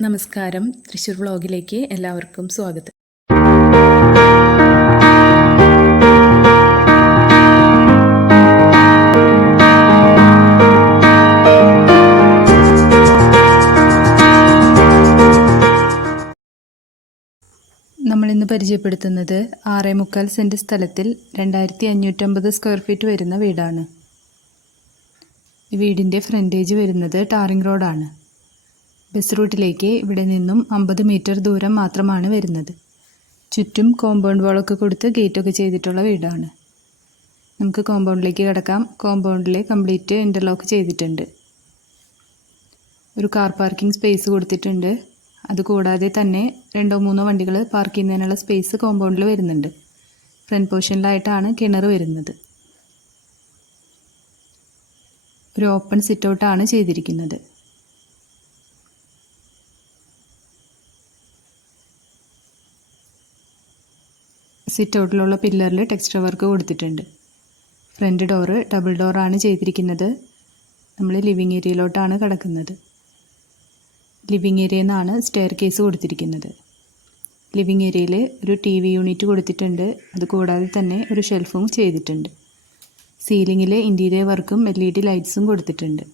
നമസ്കാരം. തൃശ്ശൂർ വ്ളോഗിലേക്ക് എല്ലാവർക്കും സ്വാഗതം. നമ്മളിന്ന് പരിചയപ്പെടുത്തുന്നത് ആറേ മുക്കാൽ സെന്റ് സ്ഥലത്തിൽ രണ്ടായിരത്തി അഞ്ഞൂറ്റമ്പത് സ്ക്വയർ ഫീറ്റ് വരുന്ന വീടാണ്. വീടിന്റെ ഫ്രണ്ടേജ് വരുന്നത് ടാറിംഗ് റോഡാണ്. ബസ് റൂട്ടിലേക്ക് ഇവിടെ നിന്നും അമ്പത് മീറ്റർ ദൂരം മാത്രമാണ് വരുന്നത്. ചുറ്റും കോമ്പൗണ്ട് വാളൊക്കെ കൊടുത്ത് ഗേറ്റൊക്കെ ചെയ്തിട്ടുള്ള വീടാണ്. നമുക്ക് കോമ്പൗണ്ടിലേക്ക് കിടക്കാം. കോമ്പൗണ്ടിൽ കംപ്ലീറ്റ് ഇന്റർലോക്ക് ചെയ്തിട്ടുണ്ട്. ഒരു കാർ പാർക്കിംഗ് സ്പേസ് കൊടുത്തിട്ടുണ്ട്. അതുകൂടാതെ തന്നെ രണ്ടോ മൂന്നോ വണ്ടികൾ പാർക്ക് ചെയ്യുന്നതിനുള്ള സ്പേസ് കോമ്പൗണ്ടിൽ വരുന്നുണ്ട്. ഫ്രണ്ട് പോർഷനിലായിട്ടാണ് കിണർ വരുന്നത്. ഒരു ഓപ്പൺ സിറ്റ് ഔട്ടാണ് ചെയ്തിരിക്കുന്നത്. സിറ്റ് ഔട്ടിലുള്ള പില്ലറിൽ ടെക്സ്റ്റർ വർക്ക് കൊടുത്തിട്ടുണ്ട്. ഫ്രണ്ട് ഡോറ് ഡബിൾ ഡോറാണ് ചെയ്തിരിക്കുന്നത്. നമ്മൾ ലിവിങ് ഏരിയയിലോട്ടാണ് കിടക്കുന്നത്. ലിവിങ് ഏരിയയിൽ നിന്നാണ് സ്റ്റെയർ കേസ് കൊടുത്തിരിക്കുന്നത്. ലിവിങ് ഏരിയയിൽ ഒരു ടി വി യൂണിറ്റ് കൊടുത്തിട്ടുണ്ട്. അതുകൂടാതെ തന്നെ ഒരു ഷെൽഫും ചെയ്തിട്ടുണ്ട്. സീലിങ്ങിൽ ഇന്റീരിയർ വർക്കും എൽ ഇ ഡി ലൈറ്റ്സും കൊടുത്തിട്ടുണ്ട്.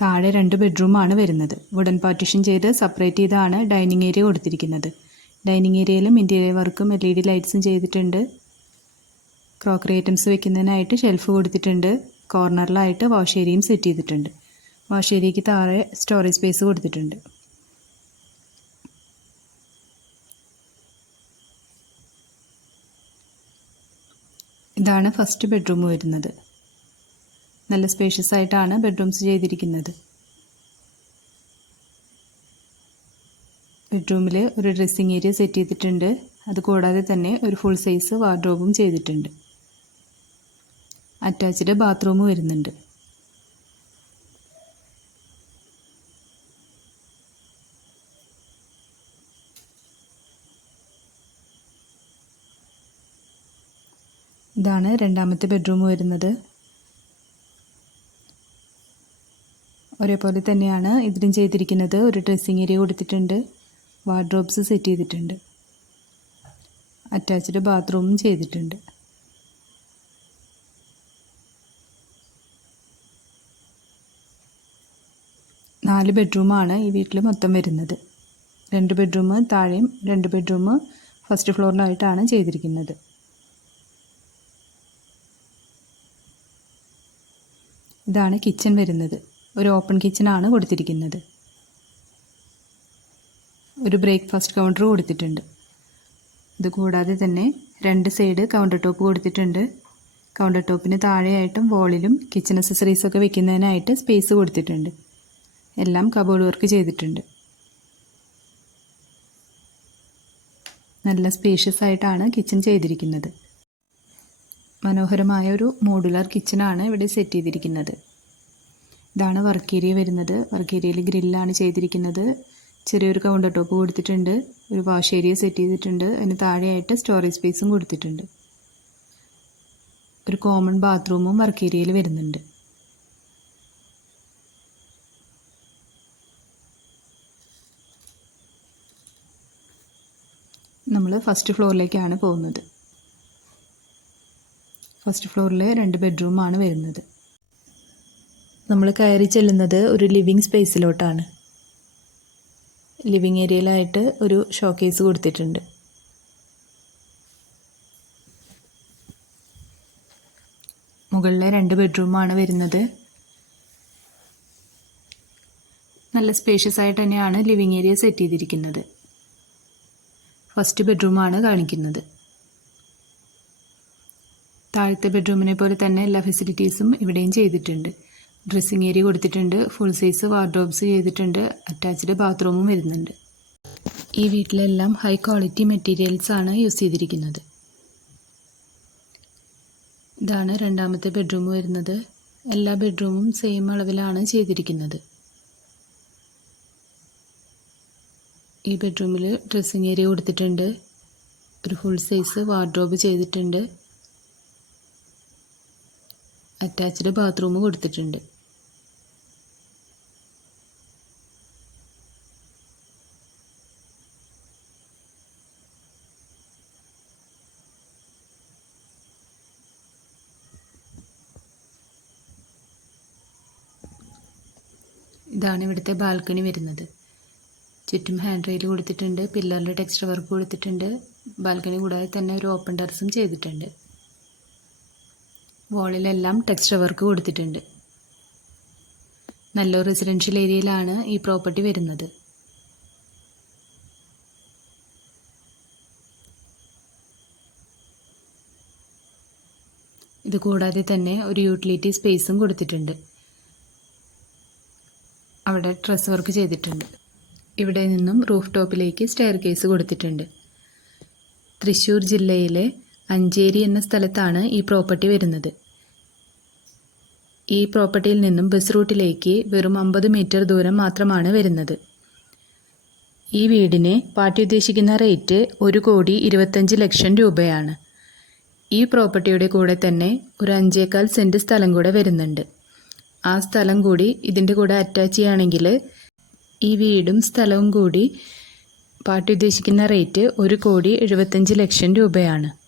താഴെ രണ്ട് ബെഡ്റൂമാണ് വരുന്നത്. വുഡൻ പാർട്ടിഷൻ ചെയ്ത് സെപ്പറേറ്റ് ചെയ്താണ് ഡൈനിങ് ഏരിയ കൊടുത്തിരിക്കുന്നത്. ഡൈനിങ് ഏരിയയിലും ഇന്റീരിയർ വർക്കും എൽ ഇ ഡി ലൈറ്റ്സും ചെയ്തിട്ടുണ്ട്. ക്രോക്കറി ഐറ്റംസ് വെക്കുന്നതിനായിട്ട് ഷെൽഫ് കൊടുത്തിട്ടുണ്ട്. കോർണറിലായിട്ട് വാഷ് ഏരിയയും സെറ്റ് ചെയ്തിട്ടുണ്ട്. വാഷ് ഏരിയയ്ക്ക് താഴെ സ്റ്റോറേജ് സ്പേസ് കൊടുത്തിട്ടുണ്ട്. ഇതാണ് ഫസ്റ്റ് ബെഡ്റൂം വരുന്നത്. നല്ല സ്പേഷ്യസ് ആയിട്ടാണ് ബെഡ്റൂംസ് ചെയ്തിരിക്കുന്നത്. ബെഡ്റൂമിൽ ഒരു ഡ്രസ്സിംഗ് ഏരിയ സെറ്റ് ചെയ്തിട്ടുണ്ട്. അതുകൂടാതെ തന്നെ ഒരു ഫുൾ സൈസ് വാർഡ്രോബും ചെയ്തിട്ടുണ്ട്. അറ്റാച്ച്ഡ് ബാത്റൂം വരുന്നുണ്ട്. ഇതാണ് രണ്ടാമത്തെ ബെഡ്റൂം വരുന്നത്. ഒരേപോലെ തന്നെയാണ് ഇതിലും ചെയ്തിരിക്കുന്നത്. ഒരു ഡ്രസ്സിങ് ഏരിയ കൊടുത്തിട്ടുണ്ട്. വാർഡ്രോബ്സ് സെറ്റ് ചെയ്തിട്ടുണ്ട്. അറ്റാച്ച്ഡ് ബാത്റൂമും ചെയ്തിട്ടുണ്ട്. നാല് ബെഡ്റൂമാണ് ഈ വീട്ടിൽ മൊത്തം വരുന്നത്. രണ്ട് ബെഡ്റൂം താഴെയും രണ്ട് ബെഡ്റൂം ഫസ്റ്റ് ഫ്ലോറിലായിട്ടാണ് ചെയ്തിരിക്കുന്നത്. ഇതാണ് കിച്ചൺ വരുന്നത്. ഒരു ഓപ്പൺ കിച്ചണാണ് കൊടുത്തിരിക്കുന്നത്. ഒരു ബ്രേക്ക്ഫാസ്റ്റ് കൗണ്ടർ കൊടുത്തിട്ടുണ്ട്. ഇത് കൂടാതെ തന്നെ രണ്ട് സൈഡ് കൗണ്ടർ ടോപ്പ് കൊടുത്തിട്ടുണ്ട്. കൗണ്ടർ ടോപ്പിന് താഴെയായിട്ടും വോളിലും കിച്ചൺ അക്സസറീസൊക്കെ വെക്കുന്നതിനായിട്ട് സ്പേസ് കൊടുത്തിട്ടുണ്ട്. എല്ലാം കബോർഡ് വർക്ക് ചെയ്തിട്ടുണ്ട്. നല്ല സ്പേഷ്യസ് ആയിട്ടാണ് കിച്ചൺ ചെയ്തിരിക്കുന്നത്. മനോഹരമായ ഒരു മോഡുലാർ കിച്ചണാണ് ഇവിടെ സെറ്റ് ചെയ്തിരിക്കുന്നത്. ഇതാണ് വർക്ക് ഏരിയ വരുന്നത്. വർക്ക് ഏരിയയിൽ ഗ്രില്ലാണ് ചെയ്തിരിക്കുന്നത്. ചെറിയൊരു കൗണ്ടർ ടോപ്പ് കൊടുത്തിട്ടുണ്ട്. ഒരു വാഷ് ഏരിയ സെറ്റ് ചെയ്തിട്ടുണ്ട്. അതിന് താഴെയായിട്ട് സ്റ്റോറേജ് സ്പേസും കൊടുത്തിട്ടുണ്ട്. ഒരു കോമൺ ബാത്റൂമും വർക്ക് ഏരിയയിൽ വരുന്നുണ്ട്. നമ്മൾ ഫസ്റ്റ് ഫ്ലോറിലേക്കാണ് പോകുന്നത്. ഫസ്റ്റ് ഫ്ലോറിൽ രണ്ട് ബെഡ്റൂമാണ് വരുന്നത്. നമ്മൾ കയറി ചെല്ലുന്നത് ഒരു ലിവിങ് സ്പേസിലോട്ടാണ്. ലിവിങ് ഏരിയയിലായിട്ട് ഒരു ഷോക്കേസ് കൊടുത്തിട്ടുണ്ട്. മുകളിലെ രണ്ട് ബെഡ്റൂമാണ് വരുന്നത്. നല്ല സ്പേഷ്യസ് ആയിട്ട് തന്നെയാണ് ലിവിങ് ഏരിയ സെറ്റ് ചെയ്തിരിക്കുന്നത്. ഫസ്റ്റ് ബെഡ്റൂമാണ് കാണിക്കുന്നത്. താഴത്തെ ബെഡ്റൂമിനെ പോലെ തന്നെ എല്ലാ ഫെസിലിറ്റീസും ഇവിടെയും ചെയ്തിട്ടുണ്ട്. ഡ്രസ്സിങ് ഏരിയ കൊടുത്തിട്ടുണ്ട്. ഫുൾ സൈസ് വാർഡ്രോബ്സ് ചെയ്തിട്ടുണ്ട്. അറ്റാച്ച്ഡ് ബാത്റൂമും വരുന്നുണ്ട്. ഈ വീട്ടിലെല്ലാം ഹൈ ക്വാളിറ്റി മെറ്റീരിയൽസ് ആണ് യൂസ് ചെയ്തിരിക്കുന്നത്. ഇതാണ് രണ്ടാമത്തെ ബെഡ്റൂം വരുന്നത്. എല്ലാ ബെഡ്റൂമും സെയിം അളവിലാണ് ചെയ്തിരിക്കുന്നത്. ഈ ബെഡ്റൂമിൽ ഡ്രസ്സിങ് ഏരിയ കൊടുത്തിട്ടുണ്ട്. ഒരു ഫുൾ സൈസ് വാർഡ്രോബ് ചെയ്തിട്ടുണ്ട്. അറ്റാച്ച്ഡ് ബാത്റൂം കൊടുത്തിട്ടുണ്ട്. ഇതാണ് ഇവിടുത്തെ ബാൽക്കണി വരുന്നത്. ചുറ്റും ഹാൻഡ് റെയിൽ കൊടുത്തിട്ടുണ്ട് പില്ലറിൽ ടെക്സ്റ്റർ വർക്ക് കൊടുത്തിട്ടുണ്ട് ബാൽക്കണി കൂടാതെ തന്നെ ഒരു ഓപ്പൺ ടെറസും ചെയ്തിട്ടുണ്ട്. വോളിലെല്ലാം ടെക്സ്റ്റർ വർക്ക് കൊടുത്തിട്ടുണ്ട്. നല്ല റെസിഡൻഷ്യൽ ഏരിയയിലാണ് ഈ പ്രോപ്പർട്ടി വരുന്നത്. ഇത് കൂടാതെ തന്നെ ഒരു യൂട്ടിലിറ്റി സ്പേസും കൊടുത്തിട്ടുണ്ട്. അവിടെ ഡ്രസ് വർക്ക് ചെയ്തിട്ടുണ്ട്. ഇവിടെ നിന്നും റൂഫ് ടോപ്പിലേക്ക് സ്റ്റെയർ കേസ് കൊടുത്തിട്ടുണ്ട്. തൃശ്ശൂർ ജില്ലയിലെ അഞ്ചേരി എന്ന സ്ഥലത്താണ് ഈ പ്രോപ്പർട്ടി വരുന്നത്. ഈ പ്രോപ്പർട്ടിയിൽ നിന്നും ബസ് റൂട്ടിലേക്ക് വെറും അമ്പത് മീറ്റർ ദൂരം മാത്രമാണ് വരുന്നത്. ഈ വീടിന് പാർട്ടി ഉദ്ദേശിക്കുന്ന റേറ്റ് ഒരു കോടി ഇരുപത്തഞ്ച് ലക്ഷം രൂപയാണ്. ഈ പ്രോപ്പർട്ടിയുടെ കൂടെ തന്നെ ഒരു അഞ്ചേക്കാൽ സെന്റ് സ്ഥലം കൂടെ വരുന്നുണ്ട്. ആ സ്ഥലം കൂടി ഇതിന്റെ കൂടെ അറ്റാച്ച് ചെയ്യുകയാണെങ്കിൽ ഈ വീടും സ്ഥലവും കൂടി പാർട്ടി ഉദ്ദേശിക്കുന്ന റേറ്റ് ഒരു കോടി എഴുപത്തഞ്ച് ലക്ഷം രൂപയാണ്.